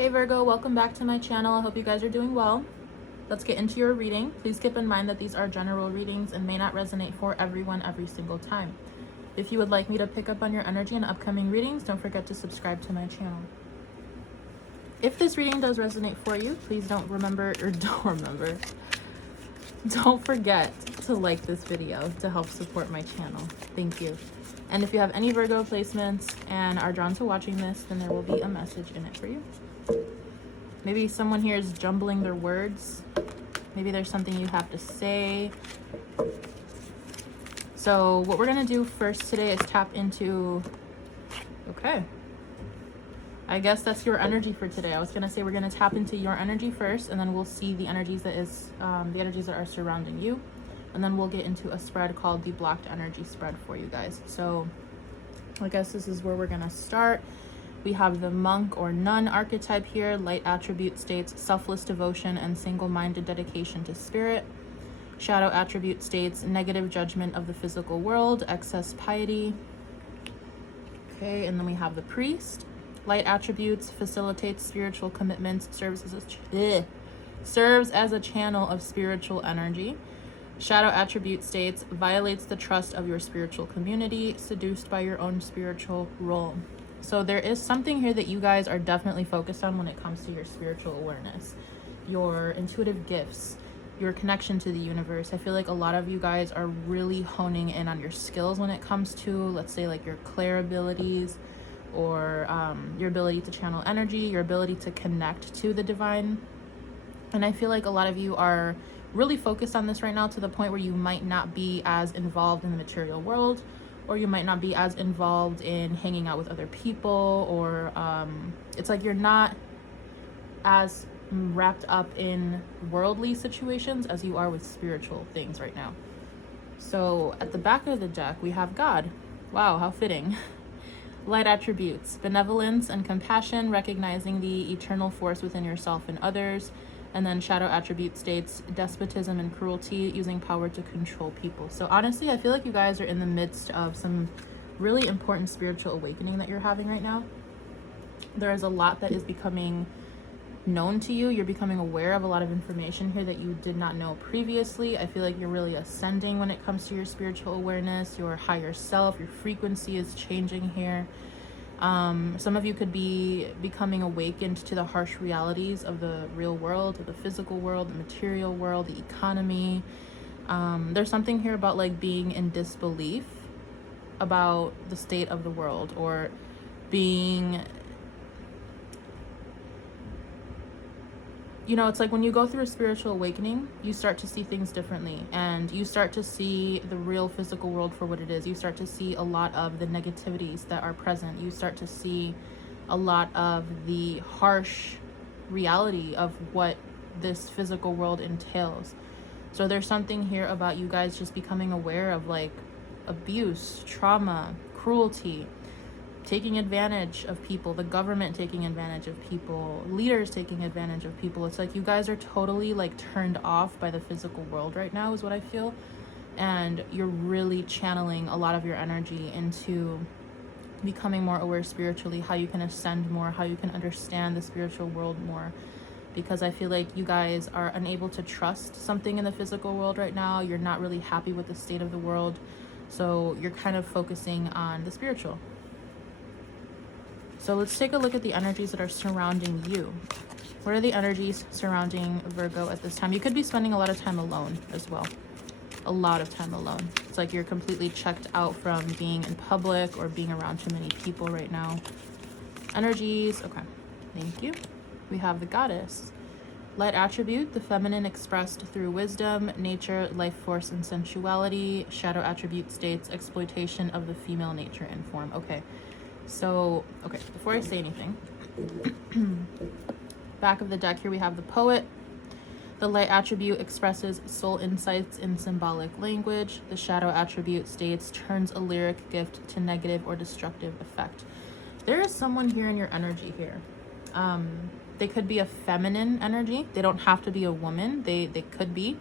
Hey Virgo, welcome back to my channel. I hope you guys are doing well. Let's get into your reading. Please keep in mind that these are general readings and may not resonate for everyone every single time. If you would like me to pick up on your energy in upcoming readings, don't forget to subscribe to my channel. If this reading does resonate for you, please don't forget to like this video to help support my channel. Thank you. And if you have any Virgo placements and are drawn to watching this, then there will be a message in it for you. Maybe someone here is jumbling their words. Maybe there's something you have to say. So what we're gonna do first today is tap into, okay, I guess that's your energy for today. I was gonna say we're gonna tap into your energy first, and then we'll see the energies that are surrounding you, and then we'll get into a spread called the blocked energy spread for you guys. So I guess this is where we're gonna start. We have the monk or nun archetype here. Light attribute states selfless devotion and single-minded dedication to spirit. Shadow attribute states negative judgment of the physical world, excess piety. Okay, and then we have the priest. Light attributes facilitates spiritual commitments, serves as a channel of spiritual energy. Shadow attribute states violates the trust of your spiritual community, seduced by your own spiritual role. So there is something here that you guys are definitely focused on when it comes to your spiritual awareness, your intuitive gifts, your connection to the universe. I feel like a lot of you guys are really honing in on your skills when it comes to, let's say, like your clair abilities, or your ability to channel energy, your ability to connect to the divine. And I feel like a lot of you are really focused on this right now, to the point where you might not be as involved in the material world, or you might not be as involved in hanging out with other people, or it's like you're not as wrapped up in worldly situations as you are with spiritual things right now. So at the back of the deck, we have God. Wow, how fitting. Light attributes, benevolence and compassion, recognizing the eternal force within yourself and others. And then shadow attribute states despotism and cruelty, using power to control people. So honestly, I feel like you guys are in the midst of some really important spiritual awakening that you're having right now. There is a lot that is becoming known to you. You're becoming aware of a lot of information here that you did not know previously. I feel like you're really ascending when it comes to your spiritual awareness, your higher self. Your frequency is changing here. Some of you could be becoming awakened to the harsh realities of the real world, of the physical world, the material world, the economy. There's something here about like being in disbelief about the state of the world, or being, you know, it's like when you go through a spiritual awakening, you start to see things differently, and you start to see the real physical world for what it is. You start to see a lot of the negativities that are present. You start to see a lot of the harsh reality of what this physical world entails. So there's something here about you guys just becoming aware of like abuse, trauma, cruelty, taking advantage of people, the government taking advantage of people, leaders taking advantage of people. It's like you guys are totally like turned off by the physical world right now, is what I feel. And you're really channeling a lot of your energy into becoming more aware spiritually, how you can ascend more, how you can understand the spiritual world more. Because I feel like you guys are unable to trust something in the physical world right now. You're not really happy with the state of the world. So you're kind of focusing on the spiritual. So let's take a look at the energies that are surrounding you. What are the energies surrounding Virgo at this time? You could be spending a lot of time alone as well. A lot of time alone. It's like you're completely checked out from being in public or being around too many people right now. Energies, okay, thank you. We have the goddess. Light attribute, the feminine expressed through wisdom, nature, life force, and sensuality. Shadow attribute states exploitation of the female nature and form. Okay. So, okay, before I say anything, back of the deck here we have the poet. The light attribute expresses soul insights in symbolic language. The shadow attribute states turns a lyric gift to negative or destructive effect. There is someone here in your energy here. They could be a feminine energy. They don't have to be a woman. They could be.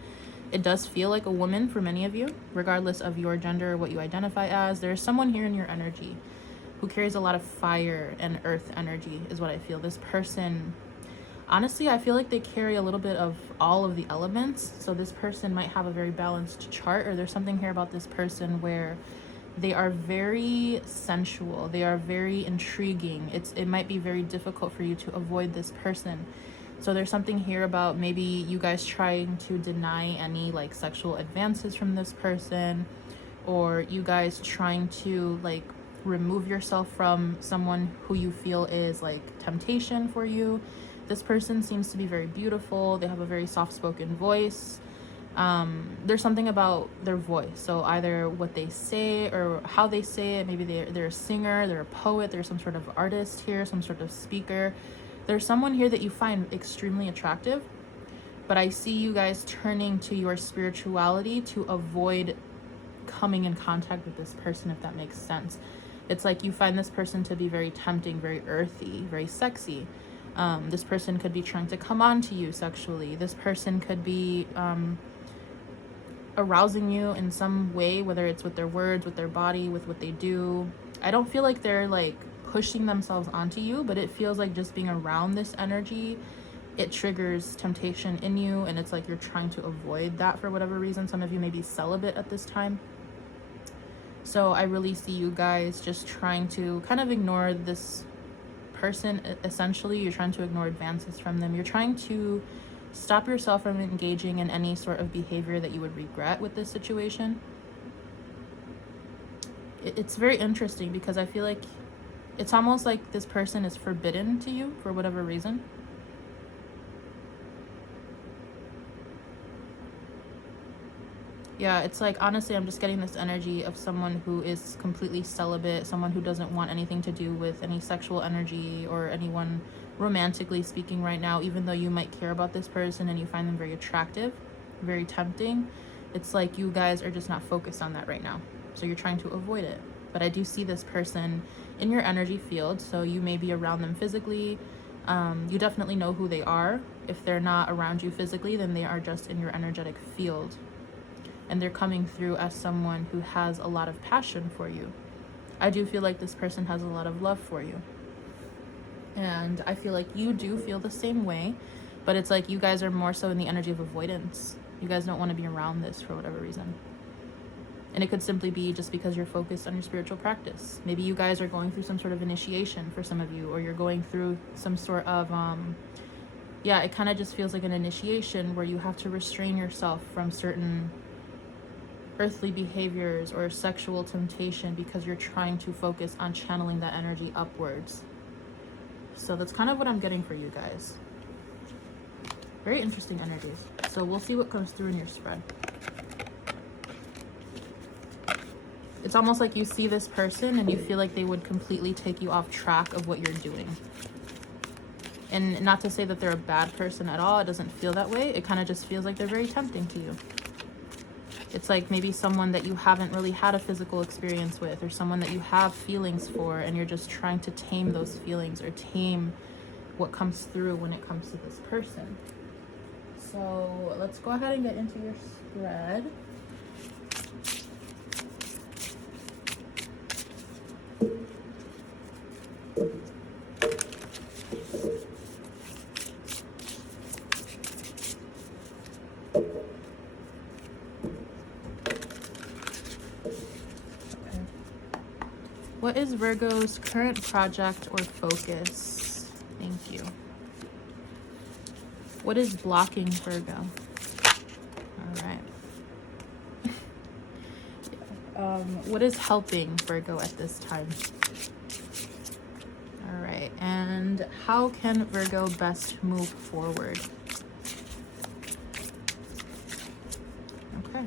It does feel like a woman for many of you, regardless of your gender or what you identify as. There's someone here in your energy who carries a lot of fire and earth energy, is what I feel. This person Honestly, I feel like they carry a little bit of all of the elements. So this person might have a very balanced chart, or there's something here about this person where they are very sensual. They are very intriguing. It might be very difficult for you to avoid this person. So there's something here about maybe you guys trying to deny any like sexual advances from this person, or you guys trying to like remove yourself from someone who you feel is like temptation for you. This person seems to be very beautiful. They have a very soft-spoken voice. There's something about their voice. So either what they say or how they say it. Maybe they're a singer, they're a poet, there's some sort of artist here, some sort of speaker. There's someone here that you find extremely attractive, but I see you guys turning to your spirituality to avoid coming in contact with this person, if that makes sense. It's like you find this person to be very tempting, very earthy, very sexy. This person could be trying to come on to you sexually. This person could be arousing you in some way, whether it's with their words, with their body, with what they do. I don't feel like they're like pushing themselves onto you, but it feels like just being around this energy, it triggers temptation in you, and it's like you're trying to avoid that for whatever reason. Some of you may be celibate at this time. So I really see you guys just trying to kind of ignore this person. Essentially, you're trying to ignore advances from them. You're trying to stop yourself from engaging in any sort of behavior that you would regret with this situation. It's very interesting because I feel like it's almost like this person is forbidden to you for whatever reason. Yeah, it's like, honestly, I'm just getting this energy of someone who is completely celibate, someone who doesn't want anything to do with any sexual energy or anyone romantically speaking right now, even though you might care about this person and you find them very attractive, very tempting. It's like you guys are just not focused on that right now. So you're trying to avoid it. But I do see this person in your energy field, so you may be around them physically. You definitely know who they are. If they're not around you physically, then they are just in your energetic field. And they're coming through as someone who has a lot of passion for you. I do feel like this person has a lot of love for you. And I feel like you do feel the same way, but it's like you guys are more so in the energy of avoidance. You guys don't want to be around this for whatever reason. And it could simply be just because you're focused on your spiritual practice. Maybe you guys are going through some sort of initiation for some of you, or you're going through some sort of, yeah, it kind of just feels like an initiation where you have to restrain yourself from certain earthly behaviors or sexual temptation because you're trying to focus on channeling that energy upwards. So that's kind of what I'm getting for you guys. Very interesting energies. So we'll see what comes through in your spread. It's almost like you see this person and you feel like they would completely take you off track of what you're doing. And not to say that they're a bad person at all. It doesn't feel that way. It kind of just feels like they're very tempting to you. It's like maybe someone that you haven't really had a physical experience with, or someone that you have feelings for, and you're just trying to tame those feelings or tame what comes through when it comes to this person. So let's go ahead and get into your spread. What is Virgo's current project or focus? Thank you. What is blocking Virgo? All right. What is helping Virgo at this time? All right. And how can Virgo best move forward? Okay.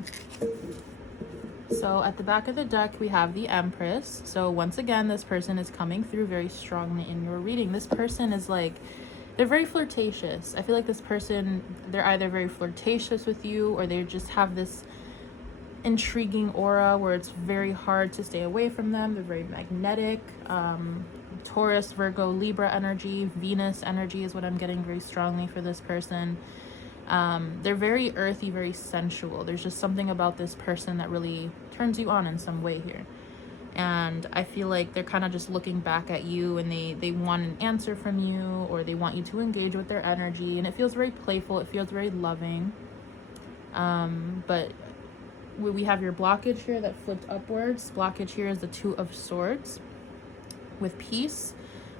So at the back of the deck, we have the Empress. So once again, this person is coming through very strongly in your reading. This person is like, they're very flirtatious. I feel like this person, they're either very flirtatious with you, or they just have this intriguing aura where it's very hard to stay away from them. They're very magnetic. Taurus, Virgo, Libra energy, Venus energy is what I'm getting very strongly for this person. They're very earthy, very sensual. There's just something about this person that really turns you on in some way here. And I feel like they're kind of just looking back at you, and they want an answer from you, or they want you to engage with their energy, and it feels very playful, it feels very loving. But we have your blockage here that flipped upwards. Blockage here is the Two of Swords with peace.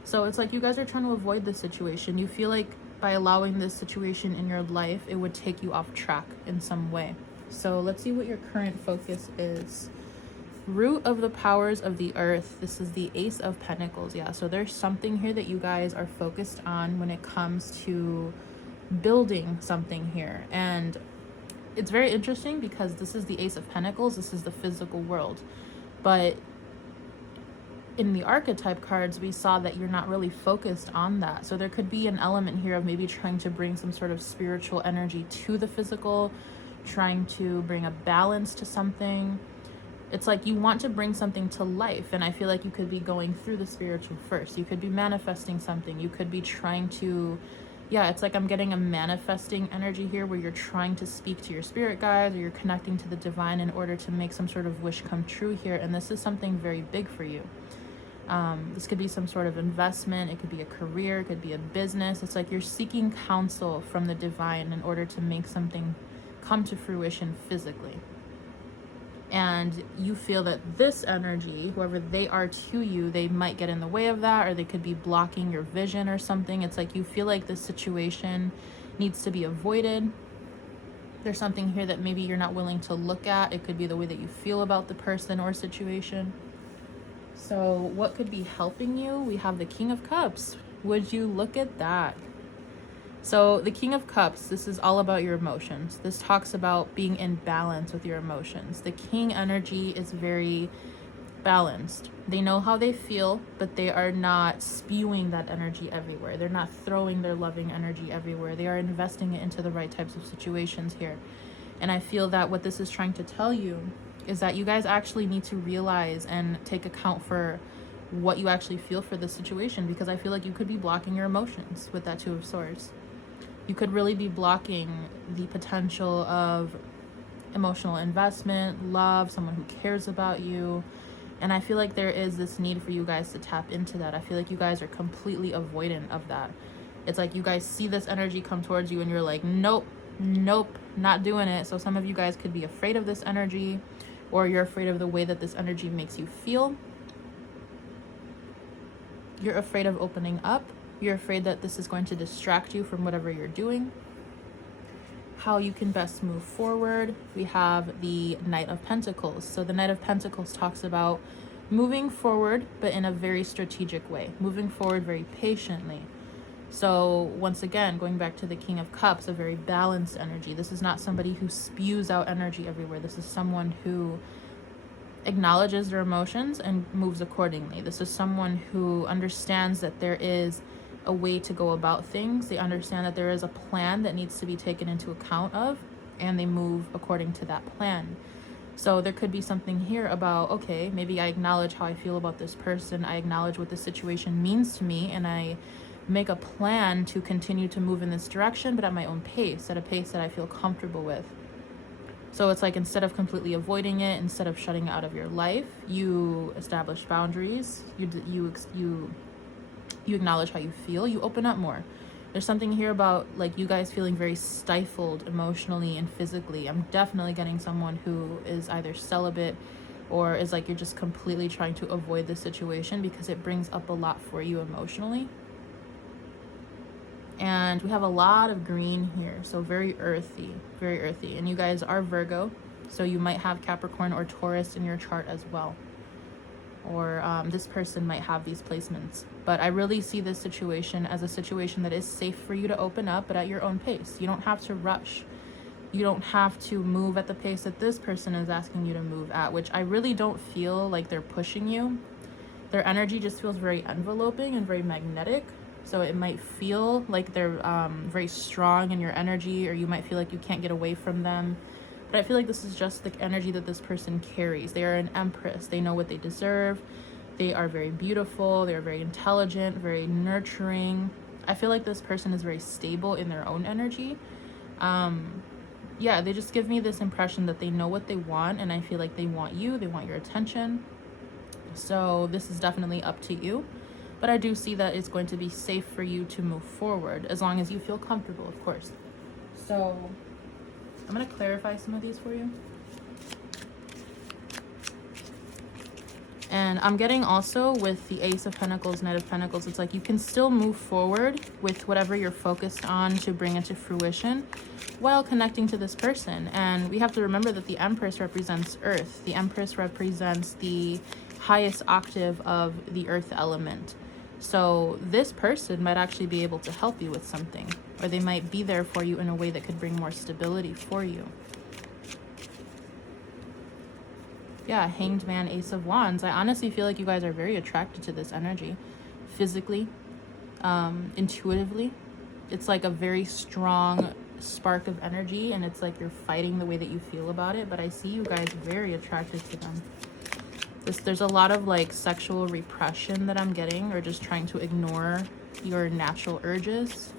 So it's like you guys are trying to avoid this situation. You feel like by allowing this situation in your life, it would take you off track in some way. So let's see what your current focus is. Root of the powers of the earth. This is the Ace of Pentacles. Yeah, so there's something here that you guys are focused on when it comes to building something here. And it's very interesting because this is the Ace of Pentacles. This is the physical world. But in the archetype cards, we saw that you're not really focused on that. So there could be an element here of maybe trying to bring some sort of spiritual energy to the physical, trying to bring a balance to something. It's like you want to bring something to life, and I feel like you could be going through the spiritual first. You could be manifesting something. You could be trying to, yeah, it's like I'm getting a manifesting energy here where you're trying to speak to your spirit guides, or you're connecting to the divine in order to make some sort of wish come true here. And this is something very big for you. This could be some sort of investment. It could be a career. It could be a business. It's like you're seeking counsel from the divine in order to make something come to fruition physically. And you feel that this energy, whoever they are to you, they might get in the way of that, or they could be blocking your vision or something. It's like you feel like this situation needs to be avoided. There's something here that maybe you're not willing to look at. It could be the way that you feel about the person or situation. So what could be helping you? We have the King of Cups. Would you look at that? So the King of Cups, this is all about your emotions. This talks about being in balance with your emotions. The King energy is very balanced. They know how they feel, but they are not spewing that energy everywhere. They're not throwing their loving energy everywhere. They are investing it into the right types of situations here. And I feel that what this is trying to tell you is that you guys actually need to realize and take account for what you actually feel for this situation, because I feel like you could be blocking your emotions with that Two of Swords. You could really be blocking the potential of emotional investment, love, someone who cares about you. And I feel like there is this need for you guys to tap into that. I feel like you guys are completely avoidant of that. It's like you guys see this energy come towards you and you're like, nope, nope, not doing it. So some of you guys could be afraid of this energy, or you're afraid of the way that this energy makes you feel. You're afraid of opening up. You're afraid that this is going to distract you from whatever you're doing. How you can best move forward. We have the Knight of Pentacles. So the Knight of Pentacles talks about moving forward, but in a very strategic way. Moving forward very patiently. So once again, going back to the King of Cups, a very balanced energy. This is not somebody who spews out energy everywhere. This is someone who acknowledges their emotions and moves accordingly. This is someone who understands that there is a way to go about things. They understand that there is a plan that needs to be taken into account of, and they move according to that plan. So there could be something here about, okay, maybe I acknowledge how I feel about this person. I acknowledge what this situation means to me, and I make a plan to continue to move in this direction, but at my own pace, at a pace that I feel comfortable with. So it's like, instead of completely avoiding it, instead of shutting it out of your life, you establish boundaries. You acknowledge how you feel. You open up more. There's something here about like you guys feeling very stifled emotionally and physically. I'm definitely getting someone who is either celibate, or is like you're just completely trying to avoid the situation because it brings up a lot for you emotionally. And we have a lot of green here, so very earthy, very earthy. And you guys are Virgo, so you might have Capricorn or Taurus in your chart as well. Or this person might have these placements. But I really see this situation as a situation that is safe for you to open up, but at your own pace. You don't have to rush. You don't have to move at the pace that this person is asking you to move at, which I really don't feel like they're pushing you. Their energy just feels very enveloping and very magnetic. So it might feel like they're very strong in your energy, or you might feel like you can't get away from them. But I feel like this is just the energy that this person carries. They are an Empress. They know what they deserve. They are very beautiful. They're very intelligent, very nurturing. I feel like this person is very stable in their own energy. Yeah, they just give me this impression that they know what they want, and I feel like they want you. They want your attention. So this is definitely up to you. But I do see that it's going to be safe for you to move forward, as long as you feel comfortable, of course. So I'm going to clarify some of these for you. And I'm getting also with the Ace of Pentacles, Knight of Pentacles, it's like you can still move forward with whatever you're focused on to bring into fruition while connecting to this person. And we have to remember that the Empress represents Earth. The Empress represents the highest octave of the Earth element. So this person might actually be able to help you with something, or they might be there for you in a way that could bring more stability for you. Yeah, Hanged Man, Ace of Wands. I honestly feel like you guys are very attracted to this energy. Physically, intuitively. It's like a very strong spark of energy, and it's like you're fighting the way that you feel about it, but I see you guys very attracted to them. There's a lot of like sexual repression that I'm getting, or just trying to ignore your natural urges.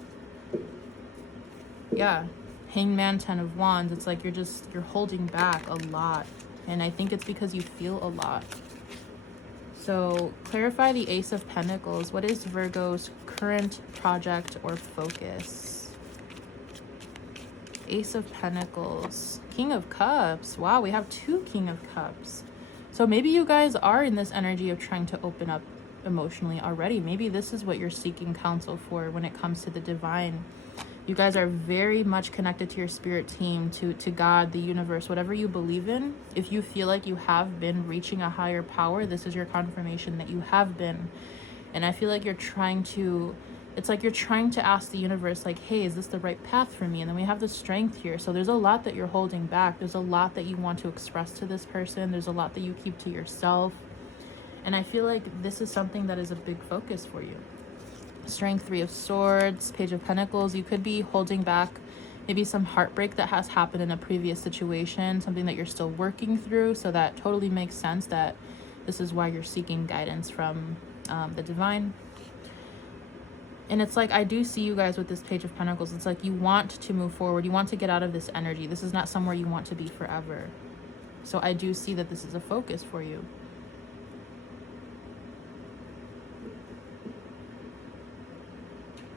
Yeah, Hanged Man, 10 of Wands. It's like you're holding back a lot. And I think it's because you feel a lot. So clarify the Ace of Pentacles. What is Virgo's current project or focus? Ace of Pentacles. King of Cups. Wow, we have 2 King of Cups. So maybe you guys are in this energy of trying to open up emotionally already. Maybe this is what you're seeking counsel for when it comes to the divine. You guys are very much connected to your spirit team, to God, the universe, whatever you believe in. If you feel like you have been reaching a higher power, this is your confirmation that you have been. And I feel like you're trying to, it's like you're trying to ask the universe, like, hey, is this the right path for me? And then we have the Strength here. So there's a lot that you're holding back. There's a lot that you want to express to this person. There's a lot that you keep to yourself. And I feel like this is something that is a big focus for you. Strength, 3 of Swords, Page of Pentacles. You could be holding back maybe some heartbreak that has happened in a previous situation, something that you're still working through. So that totally makes sense that this is why you're seeking guidance from the divine. And it's like, I do see you guys with this Page of Pentacles. It's like you want to move forward. You want to get out of this energy. This is not somewhere you want to be forever. So I do see that this is a focus for you.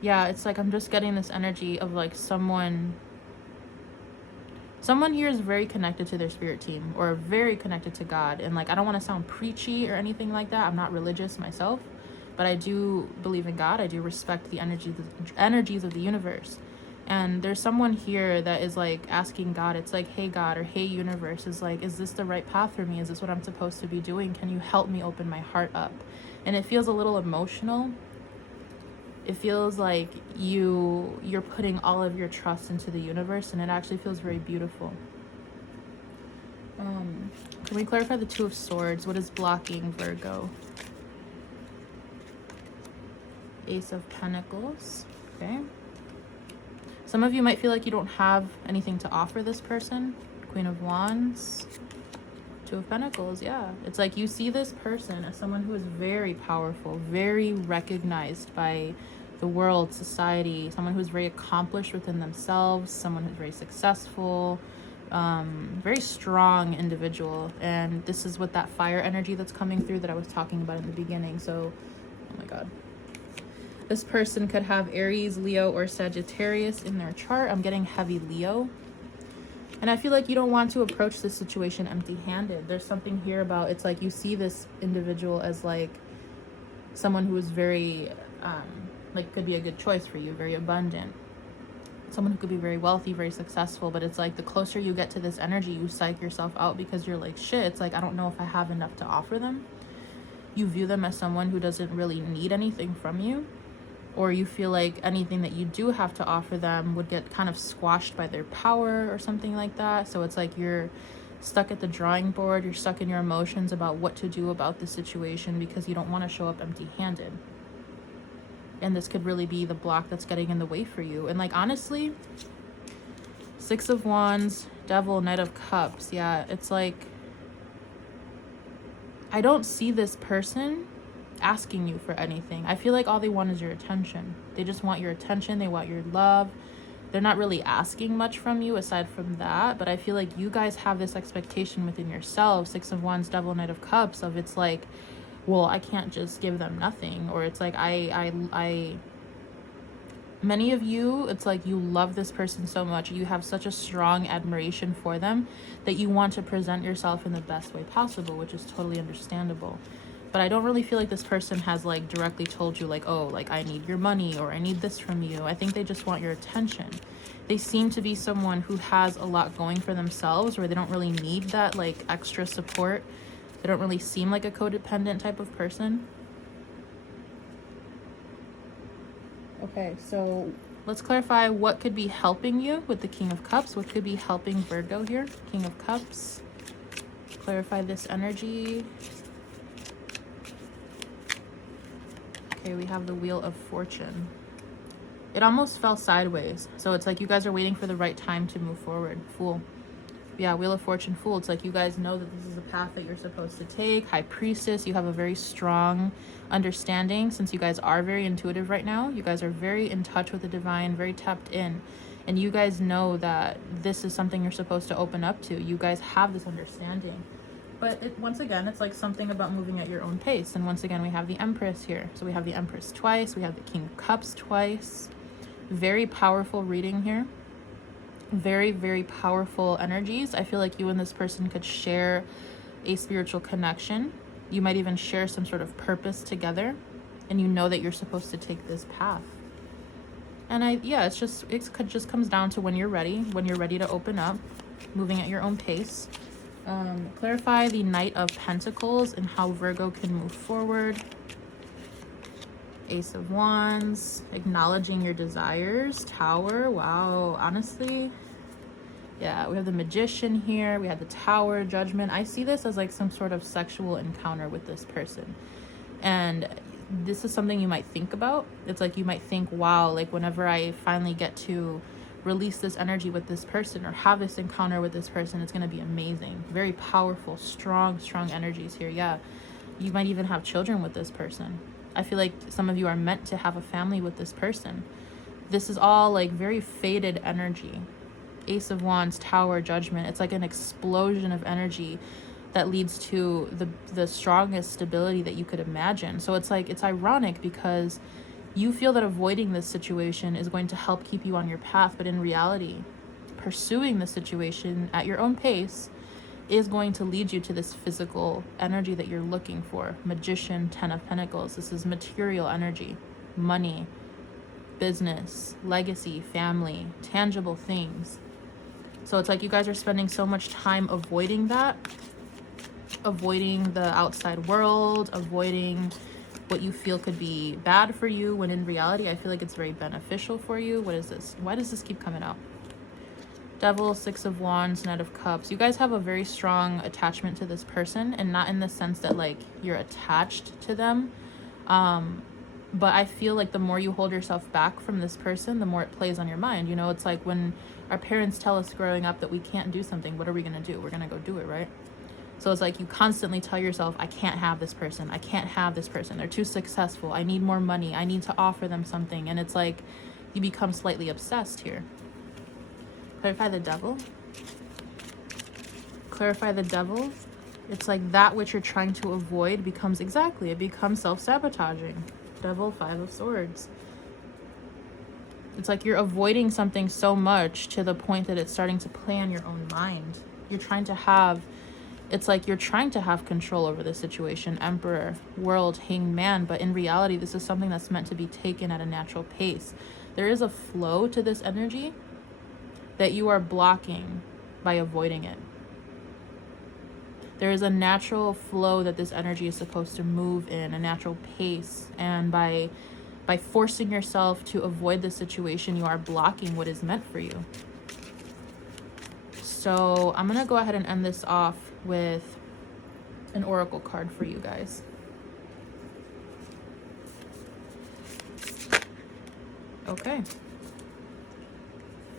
Yeah, it's like I'm just getting this energy of like someone here is very connected to their spirit team, or very connected to God. And like, I don't want to sound preachy or anything like that. I'm not religious myself, but I do believe in God. I do respect the energies of the universe. And there's someone here that is like asking God, it's like, hey God, or hey universe, is like, is this the right path for me? Is this what I'm supposed to be doing? Can you help me open my heart up? And it feels a little emotional. It feels like you're putting all of your trust into the universe, and it actually feels very beautiful. Can we clarify the 2 of Swords? What is blocking Virgo? Ace of Pentacles. Okay. Some of you might feel like you don't have anything to offer this person. Queen of Wands. 2 of Pentacles. Yeah, it's like you see this person as someone who is very powerful, very recognized by the world, society, someone who's very accomplished within themselves, someone who's very successful, very strong individual. And this is with that fire energy that's coming through that I was talking about in the beginning. So, oh my God. This person could have Aries, Leo, or Sagittarius in their chart. I'm getting heavy Leo. And I feel like you don't want to approach this situation empty-handed. There's something here about, it's like you see this individual as like someone who is very, like could be a good choice for you, very abundant. Someone who could be very wealthy, very successful. But it's like the closer you get to this energy, you psych yourself out because you're like, shit, it's like, I don't know if I have enough to offer them. You view them as someone who doesn't really need anything from you. Or you feel like anything that you do have to offer them would get kind of squashed by their power or something like that. So it's like you're stuck at the drawing board. You're stuck in your emotions about what to do about the situation because you don't want to show up empty-handed. And this could really be the block that's getting in the way for you. And like, honestly, 6 of Wands, Devil, Knight of Cups. Yeah, it's like, I don't see this person asking you for anything. I feel like all they want is your attention. They just want your attention. They want your love. They're not really asking much from you aside from that. But I feel like you guys have this expectation within yourselves. 6 of Wands, Devil, Knight of Cups, of it's like, well, I can't just give them nothing. Or it's like many of you, it's like you love this person so much, you have such a strong admiration for them that you want to present yourself in the best way possible, which is totally understandable. But I don't really feel like this person has like directly told you like, oh, like I need your money or I need this from you. I think they just want your attention. They seem to be someone who has a lot going for themselves, where they don't really need that like extra support. They don't really seem like a codependent type of person. Okay, so let's clarify what could be helping you with the King of Cups. What could be helping Virgo here? King of Cups. Clarify this energy. Okay, we have the Wheel of Fortune. It almost fell sideways. So it's like you guys are waiting for the right time to move forward. Fool. Yeah, Wheel of Fortune, Fool. It's like you guys know that this is a path that you're supposed to take. High Priestess, you have a very strong understanding. Since you guys are very intuitive right now, you guys are very in touch with the divine, very tapped in. And you guys know that this is something you're supposed to open up to. You guys have this understanding. But once again, it's like something about moving at your own pace. And once again, we have the Empress here. So we have the Empress twice. We have the King of Cups twice. Very powerful reading here. Very, very powerful energies. I feel like you and this person could share a spiritual connection. You might even share some sort of purpose together, and you know that you're supposed to take this path. And it just comes down to when you're ready to open up, moving at your own pace. Clarify the Knight of Pentacles and how Virgo can move forward. Ace of Wands, acknowledging your desires. Tower, wow, honestly, yeah, we have the Magician here. We have the Tower, Judgment. I see this as like some sort of sexual encounter with this person. And this is something you might think about. It's like you might think, wow, like whenever I finally get to release this energy with this person or have this encounter with this person, it's going to be amazing. Very powerful, strong energies here. Yeah, you might even have children with this person. I feel like some of you are meant to have a family with this person. This is all like very faded energy. Ace of Wands, Tower, Judgment. It's like an explosion of energy that leads to the strongest stability that you could imagine. So it's like, it's ironic because you feel that avoiding this situation is going to help keep you on your path, but in reality, pursuing the situation at your own pace is going to lead you to this physical energy that you're looking for. Magician, 10 of Pentacles. This is material energy, money, business, legacy, family, tangible things. So it's like you guys are spending so much time avoiding that, avoiding the outside world, avoiding what you feel could be bad for you, when in reality, I feel like it's very beneficial for you. What is this? Why does this keep coming out? Devil, Six of Wands, Knight of Cups. You guys have a very strong attachment to this person, and not in the sense that like you're attached to them. But I feel like the more you hold yourself back from this person, the more it plays on your mind. You know, it's like when our parents tell us growing up that we can't do something, what are we going to do? We're going to go do it, right? So it's like you constantly tell yourself, I can't have this person. I can't have this person. They're too successful. I need more money. I need to offer them something. And it's like you become slightly obsessed here. Clarify the Devil. Clarify the Devil. It's like that which you're trying to avoid becomes it becomes self-sabotaging. Devil, Five of Swords. It's like you're avoiding something so much to the point that it's starting to play on your own mind. It's like you're trying to have control over the situation. Emperor, World, Hanged Man. But in reality, this is something that's meant to be taken at a natural pace. There is a flow to this energy that you are blocking by avoiding it. There is a natural flow that this energy is supposed to move in, a natural pace. And by forcing yourself to avoid the situation, you are blocking what is meant for you. So I'm going to go ahead and end this off with an oracle card for you guys. Okay.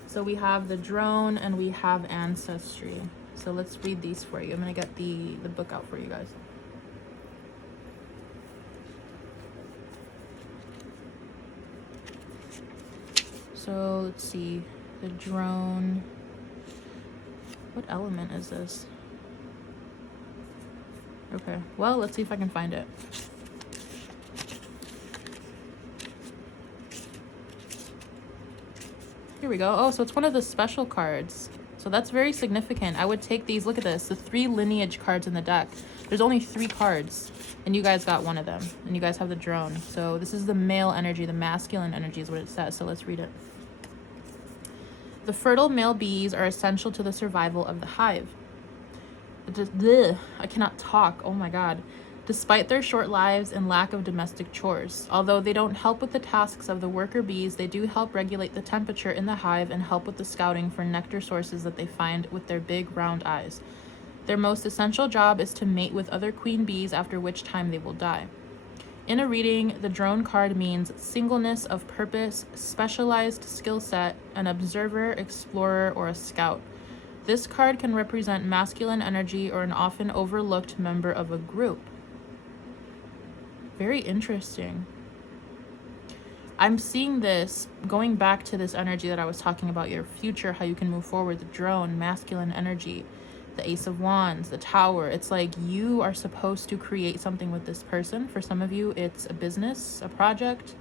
So we have the Drone and we have Ancestry. So let's read these for you. I'm going to get the book out for you guys. So let's see. The Drone. What element is this? Okay, well, let's see if I can find it. Here we go. Oh, so it's one of the special cards. So that's very significant. I would take these. Look at this. The 3 lineage cards in the deck. There's only 3 cards. And you guys got one of them. And you guys have the drone. So this is the male energy. The masculine energy is what it says. So let's read it. The fertile male bees are essential to the survival of the hive. I cannot talk. Oh my god. Despite their short lives and lack of domestic chores. Although they don't help with the tasks of the worker bees, they do help regulate the temperature in the hive and help with the scouting for nectar sources that they find with their big round eyes. Their most essential job is to mate with other queen bees, after which time they will die. In a reading, the drone card means singleness of purpose, specialized skill set, an observer, explorer, or a scout. This card can represent masculine energy or an often overlooked member of a group. Very interesting. I'm seeing this going back to this energy that I was talking about, your future, how you can move forward, the drone, masculine energy, the Ace of Wands, the Tower. It's like you are supposed to create something with this person. For some of you, it's a business, a project,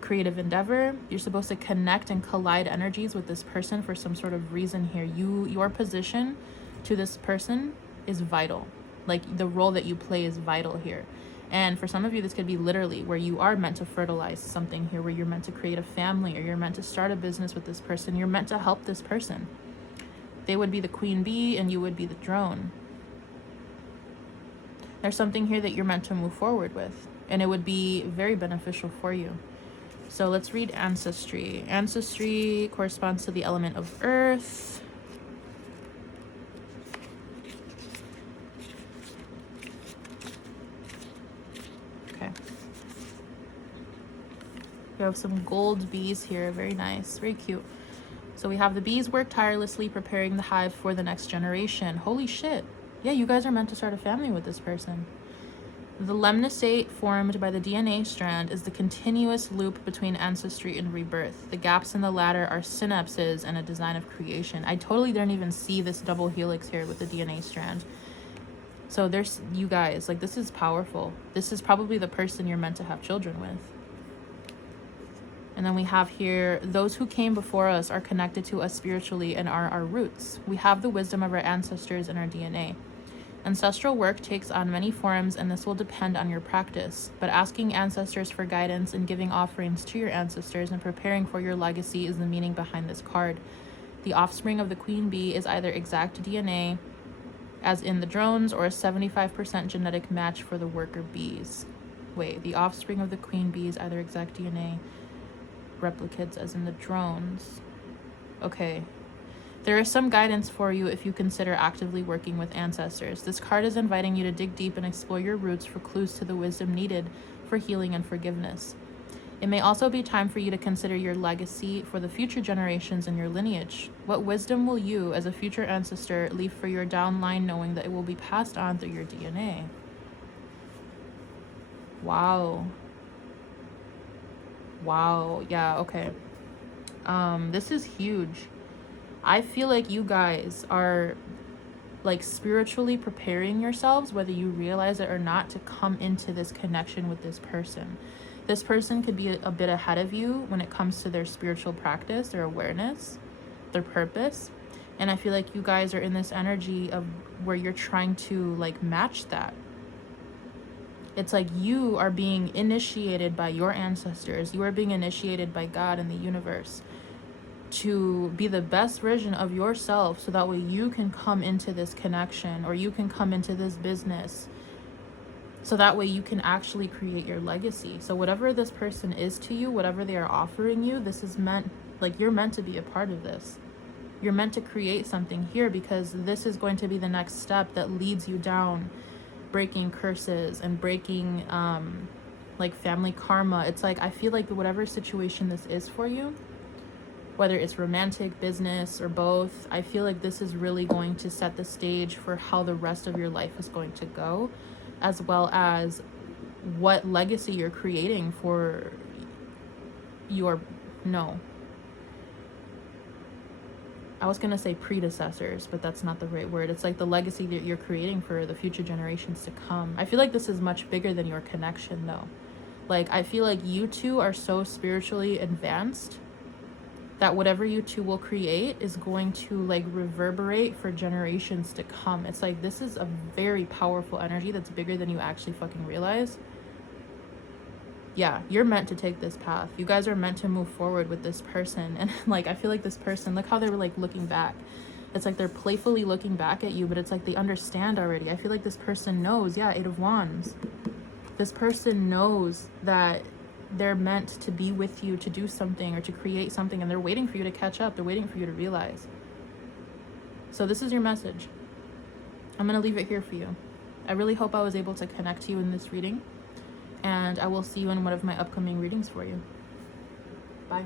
creative endeavor. You're supposed to connect and collide energies with this person for some sort of reason here. Your position to this person is vital. Like the role that you play is vital here. And for some of you, this could be literally where you are meant to fertilize something here, where you're meant to create a family, or you're meant to start a business with this person. You're meant to help this person. They would be the queen bee and you would be the drone. There's something here that you're meant to move forward with, and it would be very beneficial for you. So let's read ancestry. Ancestry corresponds to the element of earth. Okay. We have some gold bees here. Very nice. Very cute. So we have the bees work tirelessly preparing the hive for the next generation. Holy shit. Yeah, you guys are meant to start a family with this person. The lemniscate formed by the DNA strand is the continuous loop between ancestry and rebirth. The gaps in the latter are synapses and a design of creation. I totally didn't even see this double helix here with the DNA strand. So there's, you guys, like, this is powerful. This is probably the person you're meant to have children with. And then we have here, those who came before us are connected to us spiritually and are our roots. We have the wisdom of our ancestors in our DNA. Ancestral work takes on many forms, and this will depend on your practice. But asking ancestors for guidance and giving offerings to your ancestors and preparing for your legacy is the meaning behind this card. The offspring of the queen bee is either exact DNA, as in the drones, or a 75% genetic match for the worker bees. Wait, the offspring of the queen bee is either exact DNA, replicates as in the drones. Okay. There is some guidance for you if you consider actively working with ancestors. This card is inviting you to dig deep and explore your roots for clues to the wisdom needed for healing and forgiveness. It may also be time for you to consider your legacy for the future generations in your lineage. What wisdom will you, as a future ancestor, leave for your downline, knowing that it will be passed on through your DNA? Wow. Wow. Yeah, okay. This is huge. I feel like you guys are like spiritually preparing yourselves, whether you realize it or not, to come into this connection with this person. This person could be a bit ahead of you when it comes to their spiritual practice, their awareness, their purpose. And I feel like you guys are in this energy of where you're trying to like match that. It's like you are being initiated by your ancestors. You are being initiated by God and the universe to be the best version of yourself, so that way you can come into this connection, or you can come into this business, so that way you can actually create your legacy. So whatever this person is to you, whatever they are offering you, this is meant, like, you're meant to be a part of this. You're meant to create something here, because this is going to be the next step that leads you down breaking curses and breaking like family karma. It's like, I feel like whatever situation this is for you, whether it's romantic, business, or both, I feel like this is really going to set the stage for how the rest of your life is going to go, as well as what legacy you're creating for your, no. I was gonna say predecessors, but that's not the right word. It's like the legacy that you're creating for the future generations to come. I feel like this is much bigger than your connection though. Like, I feel like you two are so spiritually advanced that whatever you two will create is going to like reverberate for generations to come. It's like, this is a very powerful energy that's bigger than you actually fucking realize. Yeah, you're meant to take this path. You guys are meant to move forward with this person. And like, I feel like this person, look how they were like looking back. It's like they're playfully looking back at you, but it's like they understand already. I feel like this person knows. Yeah, 8 of Wands. This person knows that they're meant to be with you, to do something or to create something, and they're waiting for you to catch up. They're waiting for you to realize. So this is your message. I'm going to leave it here for you. I really hope I was able to connect you in this reading. And I will see you in one of my upcoming readings for you. Bye.